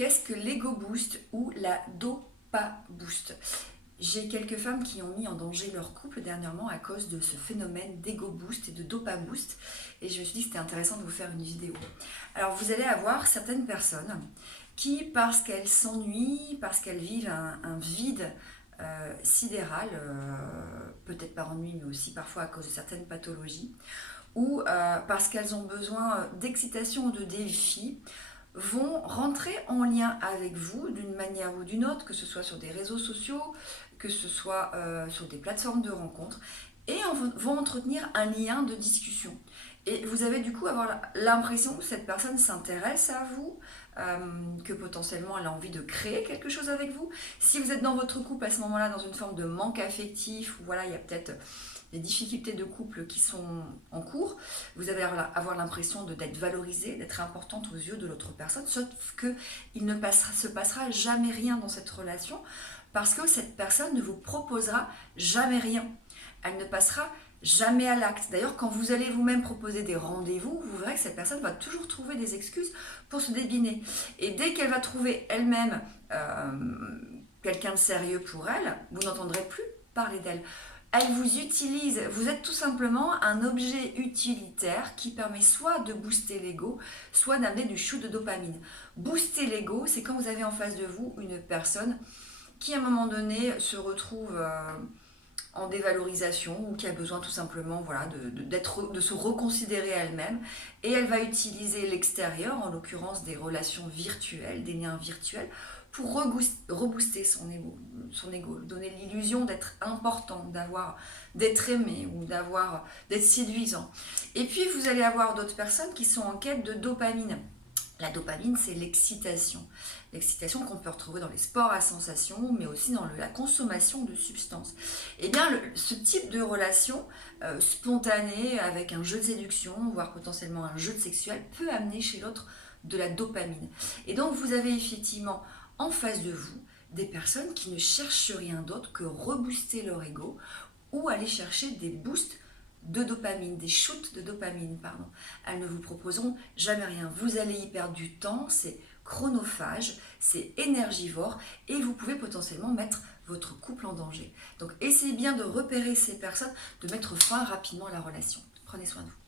Qu'est-ce que l'ego boost ou la dopa boost? J'ai quelques femmes qui ont mis en danger leur couple dernièrement à cause de ce phénomène d'ego boost et de dopa boost. Et je me suis dit que c'était intéressant de vous faire une vidéo. Alors vous allez avoir certaines personnes qui, parce qu'elles s'ennuient, parce qu'elles vivent un vide sidéral, peut-être par ennui, mais aussi parfois à cause de certaines pathologies, ou parce qu'elles ont besoin d'excitation ou de défi, vont rentrer en lien avec vous d'une manière ou d'une autre, que ce soit sur des réseaux sociaux, que ce soit sur des plateformes de rencontres, et vont entretenir un lien de discussion. Et vous avez du coup avoir l'impression que cette personne s'intéresse à vous, que potentiellement elle a envie de créer quelque chose avec vous. Si vous êtes dans votre couple à ce moment-là, dans une forme de manque affectif, ou voilà, il y a peut-être des difficultés de couple qui sont en cours, vous allez avoir l'impression d'être valorisée, d'être importante aux yeux de l'autre personne, sauf qu'il ne se passera jamais rien dans cette relation, parce que cette personne ne vous proposera jamais rien. Elle ne passera jamais à l'acte. D'ailleurs, quand vous allez vous-même proposer des rendez-vous, vous verrez que cette personne va toujours trouver des excuses pour se débiner. Et dès qu'elle va trouver elle-même quelqu'un de sérieux pour elle, vous n'entendrez plus parler d'elle. Elle vous utilise, vous êtes tout simplement un objet utilitaire qui permet soit de booster l'ego, soit d'amener du shoot de dopamine. Booster l'ego, c'est quand vous avez en face de vous une personne qui à un moment donné se retrouve en dévalorisation ou qui a besoin tout simplement voilà, de se reconsidérer elle-même, et elle va utiliser l'extérieur, en l'occurrence des relations virtuelles, des liens virtuels, pour rebooster son ego, donner l'illusion d'être important, d'être aimé ou d'être séduisant. Et puis vous allez avoir d'autres personnes qui sont en quête de dopamine. La dopamine, c'est l'excitation. L'excitation qu'on peut retrouver dans les sports à sensation, mais aussi dans la consommation de substances. Et bien, ce type de relation spontanée, avec un jeu de séduction, voire potentiellement un jeu sexuel, peut amener chez l'autre de la dopamine. Et donc, vous avez effectivement en face de vous des personnes qui ne cherchent rien d'autre que rebooster leur ego ou aller chercher des boosts de dopamine, des shoots de dopamine, pardon. Elles ne vous proposeront jamais rien. Vous allez y perdre du temps, c'est chronophage, c'est énergivore, et vous pouvez potentiellement mettre votre couple en danger. Donc essayez bien de repérer ces personnes, de mettre fin rapidement à la relation. Prenez soin de vous.